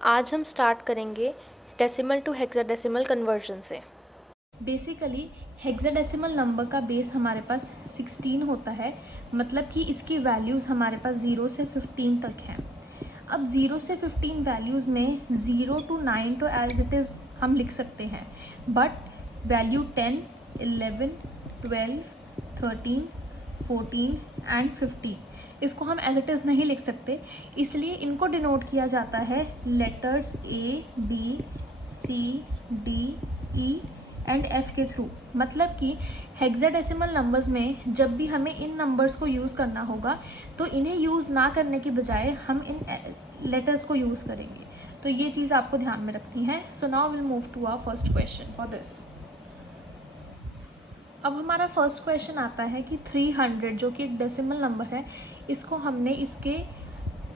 आज हम स्टार्ट करेंगे डेसिमल टू हेक्साडेसिमल कन्वर्जन से। बेसिकली हेक्साडेसिमल नंबर का बेस हमारे पास 16 होता है, मतलब कि इसकी वैल्यूज़ हमारे पास 0 से 15 तक हैं। अब 0 से 15 वैल्यूज़ में 0 to 9 तो एज इट इज़ हम लिख सकते हैं, बट वैल्यू 10, 11, 12, 13, 14 एंड 15 इसको हम एज इट इज़ नहीं लिख सकते, इसलिए इनको डिनोट किया जाता है letters A, B, C, D, E and F के थ्रू। मतलब कि हेक्साडेसिमल नंबर्स में जब भी हमें इन नंबर्स को यूज़ करना होगा तो इन्हें यूज़ ना करने की बजाय हम इन लेटर्स को यूज़ करेंगे। तो ये चीज़ आपको ध्यान में रखनी है। So now will move to our first question for this. अब हमारा फर्स्ट क्वेश्चन आता है कि 300 जो कि एक डेसिमल नंबर है, इसको हमने इसके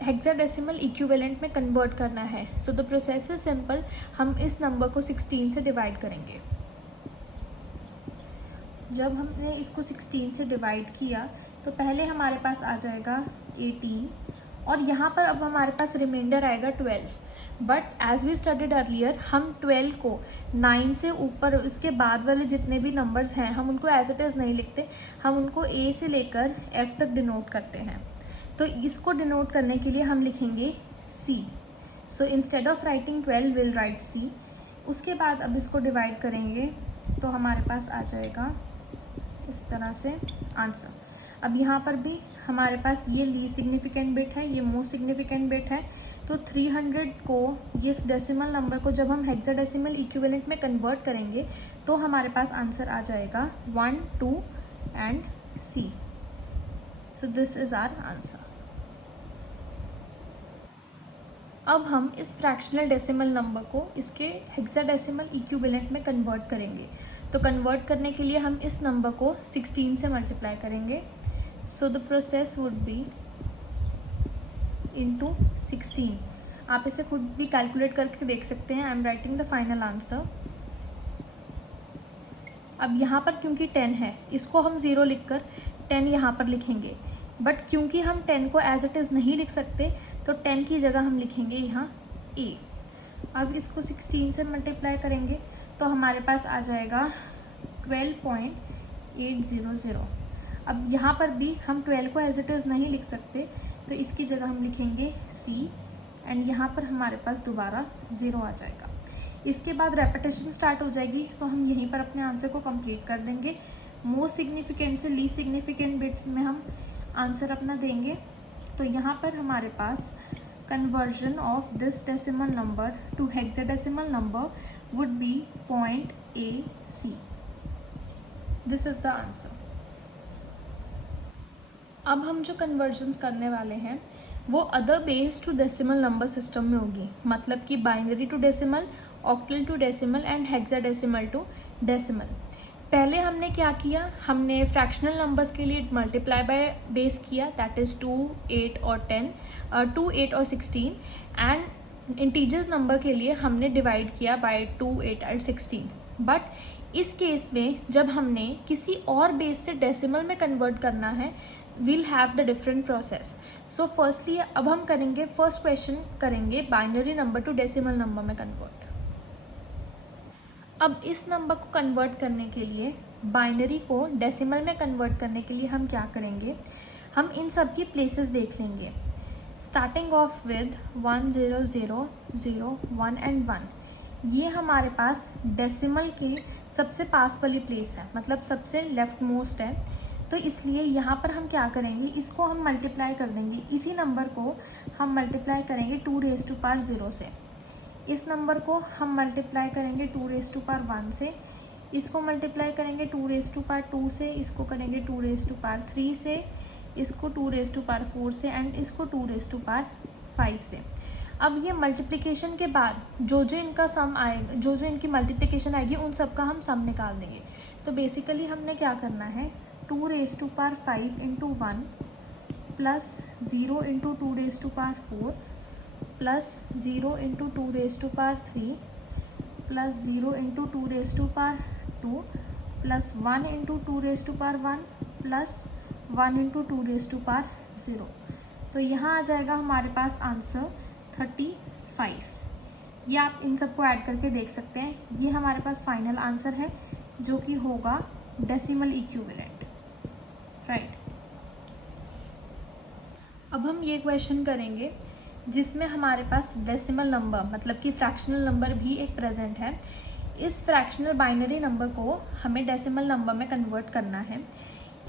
हेक्साडेसिमल इक्विवेलेंट में कन्वर्ट करना है। So the process is simple. हम इस नंबर को 16 से डिवाइड करेंगे। जब हमने इसको 16 से डिवाइड किया तो पहले हमारे पास आ जाएगा 18 और यहाँ पर अब हमारे पास रिमाइंडर आएगा 12। But as we studied earlier, हम 12 को 9 से ऊपर इसके बाद वाले जितने भी नंबर्स हैं हम उनको एज इट इज़ नहीं लिखते, हम उनको A से लेकर F तक डिनोट करते हैं। तो इसको डिनोट करने के लिए हम लिखेंगे C। So instead of writing 12 will write C। उसके बाद अब इसको डिवाइड करेंगे तो हमारे पास आ जाएगा इस तरह से आंसर। अब यहाँ पर भी हमारे पास ये लीस्ट सिग्निफिकेंट बिट है, ये मोस्ट सिग्निफिकेंट बिट है। तो 300 को, इस डेसिमल नंबर को जब हम हेक्साडेसिमल इक्विवेलेंट में कन्वर्ट करेंगे तो हमारे पास आंसर आ जाएगा 1, 2 and C। So this is our answer. अब हम इस फ्रैक्शनल डेसिमल नंबर को इसके हेक्साडेसिमल इक्विवेलेंट में कन्वर्ट करेंगे। तो कन्वर्ट करने के लिए हम इस नंबर को 16 से मल्टीप्लाई करेंगे। So the process would be into 16। आप इसे खुद भी कैलकुलेट करके देख सकते हैं। I am writing the final answer. अब यहाँ पर क्योंकि 10 है, इसको हम 0 लिखकर 10 यहाँ पर लिखेंगे, बट क्योंकि हम 10 को एज इट इज़ नहीं लिख सकते तो 10 की जगह हम लिखेंगे यहाँ A। अब इसको 16 से मल्टीप्लाई करेंगे तो हमारे पास आ जाएगा 12.800। अब यहाँ पर भी हम 12 को एज इट इज़ नहीं लिख सकते तो इसकी जगह हम लिखेंगे C एंड यहाँ पर हमारे पास दोबारा 0 आ जाएगा। इसके बाद रेपिटेशन स्टार्ट हो जाएगी तो हम यहीं पर अपने आंसर को कंप्लीट कर देंगे। मोस्ट सिग्निफिकेंट से लीस्ट सिग्निफिकेंट बिट्स में हम आंसर अपना देंगे। तो यहाँ पर हमारे पास conversion of this decimal number to hexadecimal number would be .AC। This is the answer. अब हम जो कन्वर्जन्स करने वाले हैं वो other base to decimal number system में होगी, मतलब कि binary to decimal, octal to decimal and hexadecimal to decimal. पहले हमने क्या किया, हमने फ्रैक्शनल नंबर्स के लिए मल्टीप्लाई बाय बेस किया, दैट इज़ 2, 8 और 10, 2, 8 और 16। एंड इंटीजर्स नंबर के लिए हमने डिवाइड किया बाय 2, 8 और 16। बट इस केस में जब हमने किसी और बेस से डेसिमल में कन्वर्ट करना है, we'll have the different process. So firstly अब हम करेंगे, फर्स्ट क्वेश्चन करेंगे binary number two decimal number में कन्वर्ट। अब इस नंबर को कन्वर्ट करने के लिए, बाइनरी को डेसिमल में कन्वर्ट करने के लिए हम क्या करेंगे, हम इन सब की प्लेसेस देख लेंगे। Starting of with 1, 0, 0, 0, 1 and 1। ये हमारे पास डेसिमल के सबसे पास वाली प्लेस है, मतलब सबसे लेफ्ट मोस्ट है। तो इसलिए यहाँ पर हम क्या करेंगे, इसको हम मल्टीप्लाई कर देंगे। इसी नंबर को हम मल्टीप्लाई करेंगे 2 रेज़ टू पावर 0 से। इस नंबर को हम मल्टीप्लाई करेंगे 2 रेज़ टू पावर 1 से। इसको मल्टीप्लाई करेंगे 2 रेज़ टू पावर 2 से। इसको करेंगे 2 रेज़ टू पावर 3 से। इसको 2 रेज़ टू पावर 4 से एंड इसको 2 रेज़ टू पावर 5 से। अब ये मल्टीप्लिकेशन के बाद जो जो इनका सम आएगा, जो जो इनकी मल्टीप्लिकेशन आएगी, उन सब का हम सम निकाल देंगे। तो बेसिकली हमने क्या करना है, 2 raise to power 5 into 1 plus 0 into 2 raise to power 4 plus 0 into 2 raise to power 3 plus 0 into 2 raise to power 2 plus 1 into 2 raise to power 1 plus 1 into 2 raise to power 0। तो यहाँ आ जाएगा हमारे पास आंसर 35। ये आप इन सबको ऐड करके देख सकते हैं। ये हमारे पास फाइनल आंसर है जो कि होगा डेसिमल इक्विवेलेंट, राइट। अब हम ये क्वेश्चन करेंगे जिसमें हमारे पास डेसिमल नंबर मतलब कि फ्रैक्शनल नंबर भी एक प्रेजेंट है। इस फ्रैक्शनल बाइनरी नंबर को हमें डेसिमल नंबर में कन्वर्ट करना है।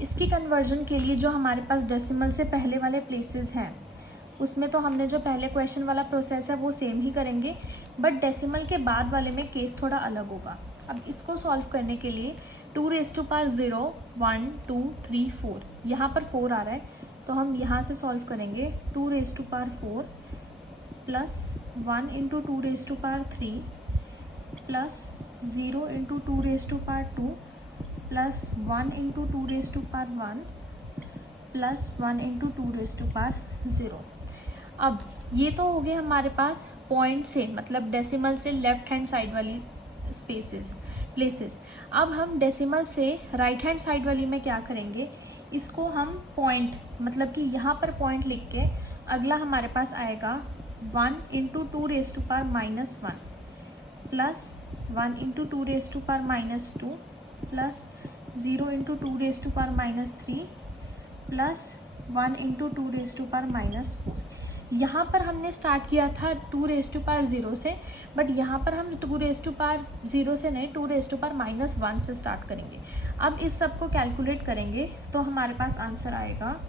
इसकी कन्वर्जन के लिए जो हमारे पास डेसिमल से पहले वाले प्लेसेस हैं उसमें तो हमने जो पहले क्वेश्चन वाला प्रोसेस है वो सेम ही करेंगे, बट डेसिमल के बाद वाले में केस थोड़ा अलग होगा। अब इसको सॉल्व करने के लिए 2 रेज़ टू पावर 0 1 2 3 4 यहाँ पर 4 आ रहा है तो हम यहाँ से सॉल्व करेंगे 2 raise to power 4 plus 1 into 2 raise to power 3 plus 0 into 2 raise to power 2 plus 1 into 2 raise to power 1 plus 1 into 2 raise to power 0। अब ये तो हो गए हमारे पास पॉइंट से मतलब डेसिमल से लेफ्ट हैंड साइड वाली प्लेसेस। अब हम डेसिमल से राइट हैंड साइड वाली में क्या करेंगे, इसको हम पॉइंट मतलब कि यहाँ पर पॉइंट लिख के अगला हमारे पास आएगा 1 into 2 raise to power -1 plus 1 into 2 raise to power -2 plus 0 into 2 raise to power -3 plus 1 into 2 raise to power -4। यहाँ पर हमने स्टार्ट किया था 2 रेज़ टू पावर 0 से, बट यहाँ पर हम 2 रेज़ टू पावर 0 से नहीं 2 रेज़ टू पावर -1 से स्टार्ट करेंगे। अब इस सब को कैलकुलेट करेंगे तो हमारे पास आंसर आएगा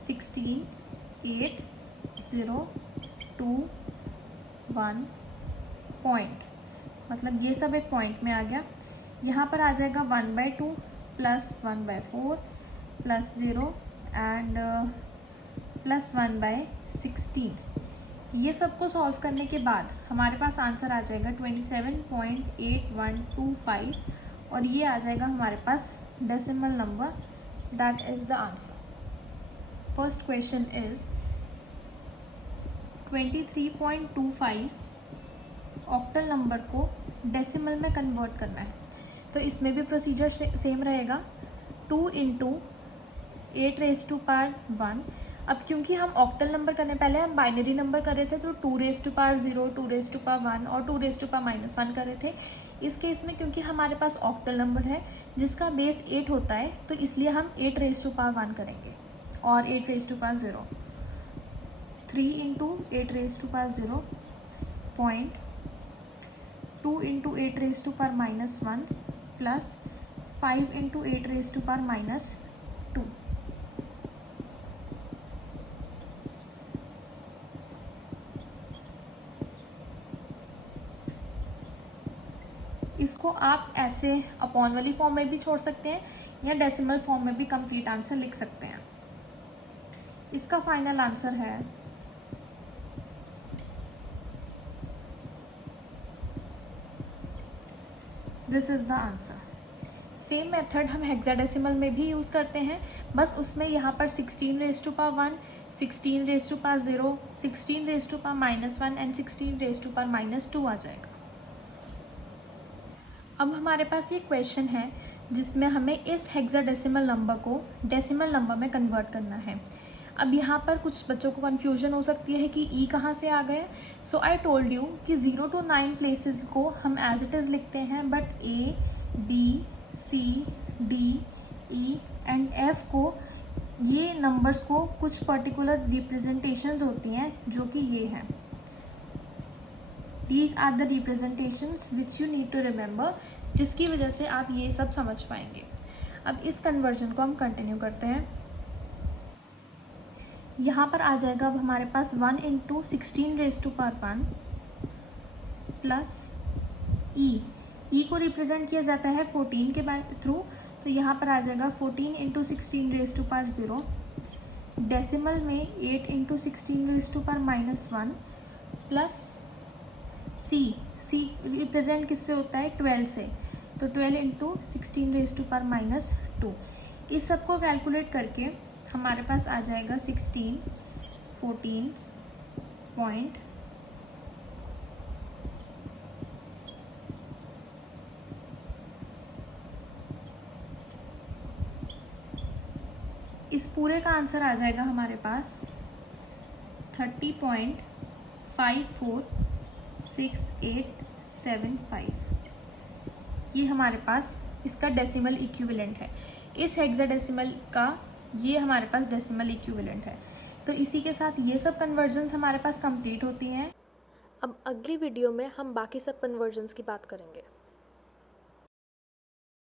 16 8 0 2 1 पॉइंट, मतलब ये सब एक पॉइंट में आ गया। यहाँ पर आ जाएगा 1/2 प्लस 1/4 प्लस 0 एंड प्लस 1/16। ये सब को सॉल्व करने के बाद हमारे पास आंसर आ जाएगा 27.8125 और ये आ जाएगा हमारे पास decimal number. That is the answer. First question is 23.25 octal number को डेसिमल में कन्वर्ट करना है। तो इसमें भी प्रोसीजर सेम रहेगा, 2 इंटू 8 रेज़ टू पावर 1। अब क्योंकि हम ऑक्टल नंबर करने पहले हम बाइनरी नंबर कर रहे थे तो 2 raise to power 0 2 raise to power 1 और 2 रेज़ टू पावर -1 कर रहे थे। इस केस में क्योंकि हमारे पास ऑक्टल नंबर है जिसका बेस 8 होता है तो इसलिए हम 8 रेज़ टू पावर 1 करेंगे और 8 raise to power 0 3 into 8 raise to power 0 point 2 into 8 raise to power -1 plus 5 into 8 raise to power -2। इसको आप ऐसे अपॉन वाली फॉर्म में भी छोड़ सकते हैं या डेसिमल फॉर्म में भी कंप्लीट आंसर लिख सकते हैं। इसका फाइनल आंसर है this is the answer. Same method हम हेक्साडेसिमल में भी यूज़ करते हैं, बस उसमें यहाँ पर 16 raise to power 1 16 raise to power 0 16 raise to power -1 and 16 raise to power -2 आ जाएगा। अब हमारे पास ये क्वेश्चन है जिसमें हमें इस हेक्साडेसिमल नंबर को डेसिमल नंबर में कन्वर्ट करना है। अब यहाँ पर कुछ बच्चों को कन्फ्यूजन हो सकती है कि ई कहाँ से आ गए। सो आई टोल्ड यू कि 0 to 9 प्लेसेस को हम एज इट इज़ लिखते हैं, but A B C D E and F को ये नंबर्स को कुछ पर्टिकुलर रिप्रेजेंटेशंस होती हैं जो कि ये हैं। These are the representations which you need to remember, जिसकी वजह से आप ये सब समझ पाएंगे। अब इस कन्वर्जन को हम कंटिन्यू करते हैं। यहाँ पर आ जाएगा अब हमारे पास 1 into 16 raise to power 1 plus E को रिप्रेजेंट किया जाता है 14 के थ्रू, तो यहाँ पर आ जाएगा 14 into 16 raise to power 0। Decimal में 8 into 16 raise to power -1 plus C represent किससे होता है 12 से, तो 12 इंटू 16 रेज़ टू पावर -2। इस सब को कैलकुलेट करके हमारे पास आ जाएगा 16 14 पॉइंट इस पूरे का आंसर आ जाएगा हमारे पास 30.5 546875। ये हमारे पास इसका डेसिमल इक्विवेलेंट है। इस हेक्साडेसिमल का ये हमारे पास डेसिमल इक्विवेलेंट है। तो इसी के साथ ये सब कन्वर्जन्स हमारे पास कंप्लीट होती हैं। अब अगली वीडियो में हम बाकी सब कन्वर्जन्स की बात करेंगे।